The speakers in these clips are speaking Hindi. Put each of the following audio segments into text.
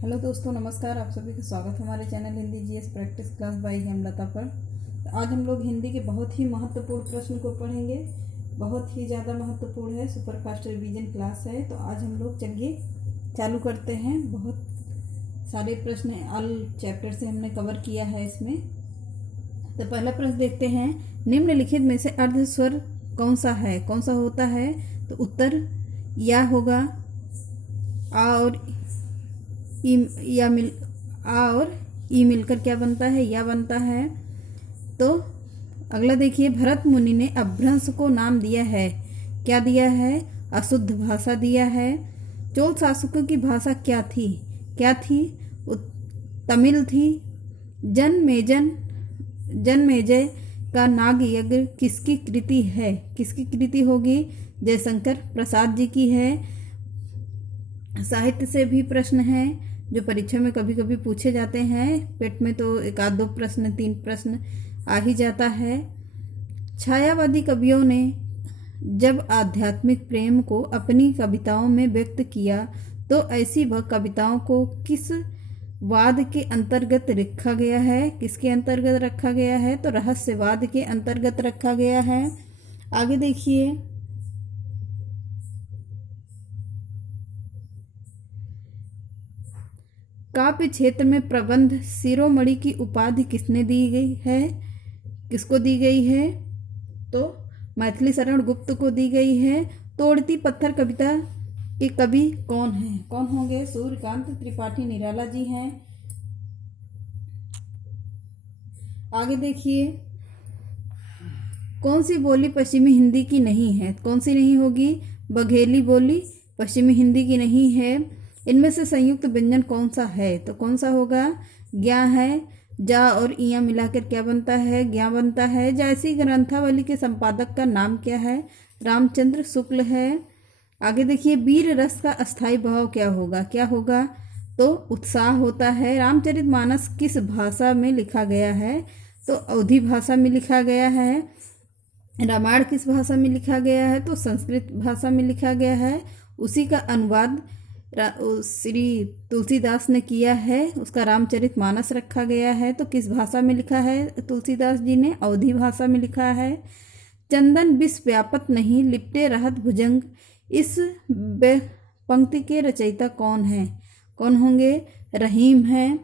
हेलो दोस्तों, नमस्कार। आप सभी का स्वागत है हमारे channel Hindi GS practice class by Hemlata पर। तो आज हम लोग हिंदी के बहुत ही महत्वपूर्ण प्रश्न को पढ़ेंगे। बहुत ही ज़्यादा महत्वपूर्ण है, सुपरफास्ट रिवीजन क्लास है। तो आज हम लोग चलिए चालू करते हैं। बहुत सारे प्रश्न ऑल चैप्टर से हमने कवर किया है इसमें। तो पहला प्रश्न देखते हैं, निम्नलिखित में से अर्ध स्वर कौन सा है, कौन सा होता है? तो उत्तर या होगा, आ और ई, आ और ई मिलकर क्या बनता है? या बनता है। तो अगला देखिए, भरत मुनि ने अपभ्रंश को नाम दिया है, क्या दिया है? अशुद्ध भाषा दिया है। चोल शासकों की भाषा क्या थी? क्या थी? तमिल थी। जनमेजय का नाग यज्ञ किसकी कृति है? किसकी कृति होगी? जयशंकर प्रसाद जी की है। साहित्य से भी प्रश्न हैं जो परीक्षा में कभी कभी पूछे जाते हैं। पेट में तो एक आध दो प्रश्न, 3 प्रश्न आ ही जाता है। छायावादी कवियों ने जब आध्यात्मिक प्रेम को अपनी कविताओं में व्यक्त किया तो ऐसी वह कविताओं को किस वाद के अंतर्गत रखा गया है? किसके अंतर्गत रखा गया है? तो रहस्यवाद के अंतर्गत रखा गया है। आगे देखिए, काव्य क्षेत्र में प्रबंध शिरोमणि की उपाधि किसने दी गई है? किसको दी गई है? तो मैथिली शरण गुप्त को दी गई है। तोड़ती पत्थर कविता के कवि कौन हैं? कौन होंगे? सूर्यकांत त्रिपाठी निराला जी हैं। आगे देखिए, कौन सी बोली पश्चिमी हिंदी की नहीं है? कौन सी नहीं होगी? बघेली बोली पश्चिमी हिंदी की नहीं है। इनमें से संयुक्त व्यंजन कौन सा है? तो कौन सा होगा? ज्ञा है। जा और इया मिलाकर क्या बनता है? ज्ञा बनता है। जैसी ग्रंथावली के संपादक का नाम क्या है? रामचंद्र शुक्ल है। आगे देखिए, वीर रस का अस्थाई भाव क्या होगा? क्या होगा? तो उत्साह होता है। रामचरितमानस किस भाषा में लिखा गया है? तो अवधी भाषा में लिखा गया है। रामायण किस भाषा में लिखा गया है? तो संस्कृत भाषा में लिखा गया है। उसी का अनुवाद श्री तुलसीदास ने किया है, उसका रामचरितमानस रखा गया है। तो किस भाषा में लिखा है? तुलसीदास जी ने अवधी भाषा में लिखा है। चंदन विष व्यापत नहीं, लिपटे रहत भुजंग, इस पंक्ति के रचयिता कौन है? कौन होंगे? रहीम हैं,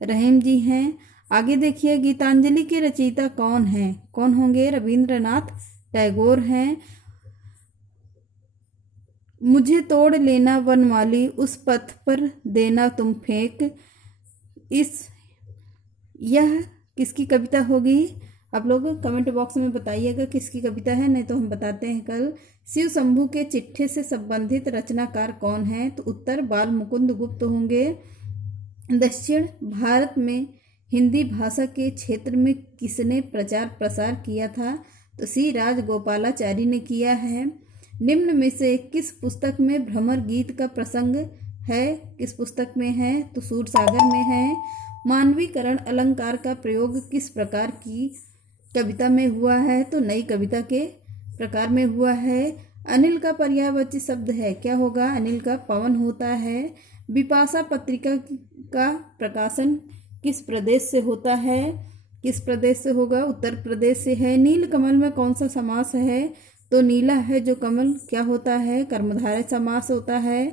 रहीम जी हैं। आगे देखिए, गीतांजलि के रचयिता कौन हैं? कौन होंगे? रविंद्रनाथ टैगोर हैं। मुझे तोड़ लेना वनमाली, उस पथ पर देना तुम फेंक, यह किसकी कविता होगी? आप लोग कमेंट बॉक्स में बताइएगा किसकी कविता है, नहीं तो हम बताते हैं कल। शिव शंभू के चिट्ठे से संबंधित रचनाकार कौन है? तो उत्तर बाल मुकुंद गुप्त होंगे। दक्षिण भारत में हिंदी भाषा के क्षेत्र में किसने प्रचार प्रसार किया था? तो सी राजगोपालाचारी ने किया है। निम्न में से किस पुस्तक में भ्रमर गीत का प्रसंग है? किस पुस्तक में है? तो सूरसागर में है। मानवीकरण अलंकार का प्रयोग किस प्रकार की कविता में हुआ है? तो नई कविता के प्रकार में हुआ है। अनिल का पर्यायवाची शब्द है, क्या होगा? अनिल का पवन होता है। विपाशा पत्रिका का प्रकाशन किस प्रदेश से होता है? किस प्रदेश से होगा? उत्तर प्रदेश से है। नील कमल में कौन सा समास है? तो नीला है जो कमल क्या होता है? कर्मधारय समास होता है।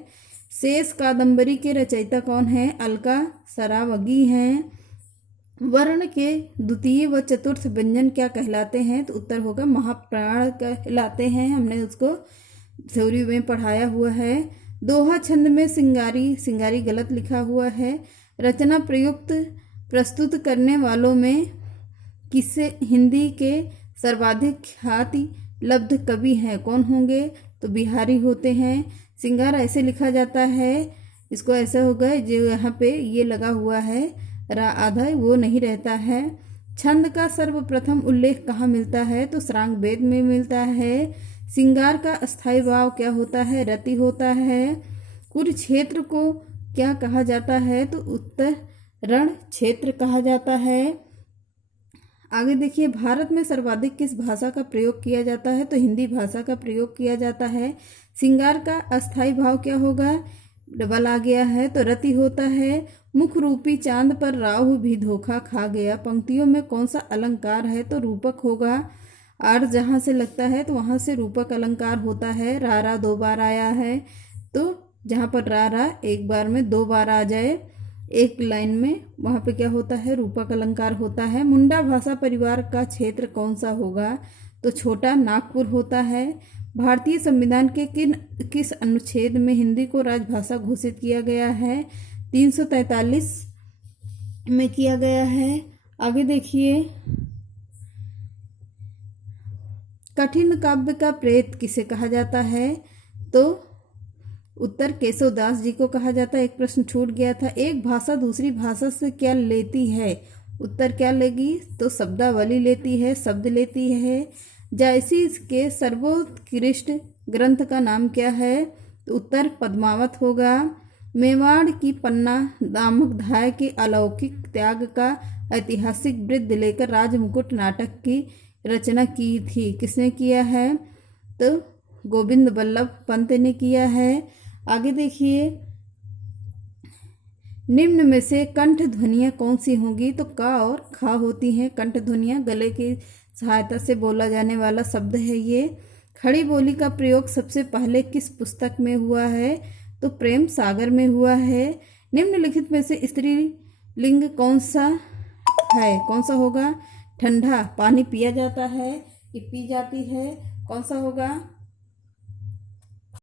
शेष कादंबरी के रचयिता कौन है? अलका सरावगी हैं। वर्ण के द्वितीय व चतुर्थ व्यंजन क्या कहलाते हैं? तो उत्तर होगा महाप्राण कहलाते हैं। हमने उसको थ्योरी में पढ़ाया हुआ है। दोहा छंद में सिंगारी गलत लिखा हुआ है। रचना प्रयुक्त प्रस्तुत करने वालों में किसे हिंदी के सर्वाधिक ख्याति लब्ध कवि हैं? कौन होंगे? तो बिहारी होते हैं। सिंगार ऐसे लिखा जाता है, इसको ऐसा होगा जो यहाँ पे ये लगा हुआ है आधा, वो नहीं रहता है। छंद का सर्वप्रथम उल्लेख कहाँ मिलता है? तो श्रांग वेद में मिलता है। सिंगार का अस्थाई भाव क्या होता है? रति होता है। कुरुक्षेत्र को क्या कहा जाता है? तो उत्तर रण क्षेत्र कहा जाता है। आगे देखिए, भारत में सर्वाधिक किस भाषा का प्रयोग किया जाता है? तो हिंदी भाषा का प्रयोग किया जाता है। सिंगार का अस्थाई भाव क्या होगा? डबल आ गया है तो रति होता है। मुख रूपी चांद पर राहु भी धोखा खा गया, पंक्तियों में कौन सा अलंकार है तो रूपक होगा। आर जहाँ से लगता है तो वहाँ से रूपक अलंकार होता है। रारा 2 बार आया है तो जहाँ पर रारा एक बार में 2 बार आ जाए एक लाइन में, वहाँ पे क्या होता है, रूपक अलंकार होता है। मुंडा भाषा परिवार का क्षेत्र कौन सा होगा तो छोटा नागपुर होता है। भारतीय संविधान के किस अनुच्छेद में हिंदी को राजभाषा घोषित किया गया है? 343 में किया गया है। आगे देखिए, कठिन काव्य का प्रेत किसे कहा जाता है तो उत्तर केशव दास जी को कहा जाता है। एक प्रश्न छूट गया था, एक भाषा दूसरी भाषा से क्या लेती है? उत्तर क्या लेगी तो शब्दावली लेती है, शब्द लेती है। जायसी के सर्वोत्कृष्ट ग्रंथ का नाम क्या है तो उत्तर पद्मावत होगा। मेवाड़ की पन्ना नामक धाय के अलौकिक त्याग का ऐतिहासिक वृत्त लेकर राजमुकुट नाटक की रचना की थी, किसने किया है तो गोविंद बल्लभ पंत ने किया है। आगे देखिए, निम्न में से कंठ ध्वनियाँ कौन सी होंगी तो का और खा होती हैं। कंठ ध्वनियाँ गले की सहायता से बोला जाने वाला शब्द है ये। खड़ी बोली का प्रयोग सबसे पहले किस पुस्तक में हुआ है तो प्रेम सागर में हुआ है। निम्नलिखित में से स्त्रीलिंग कौन सा है, कौन सा होगा? ठंडा पानी पिया जाता है कि पी जाती है, कौन सा होगा?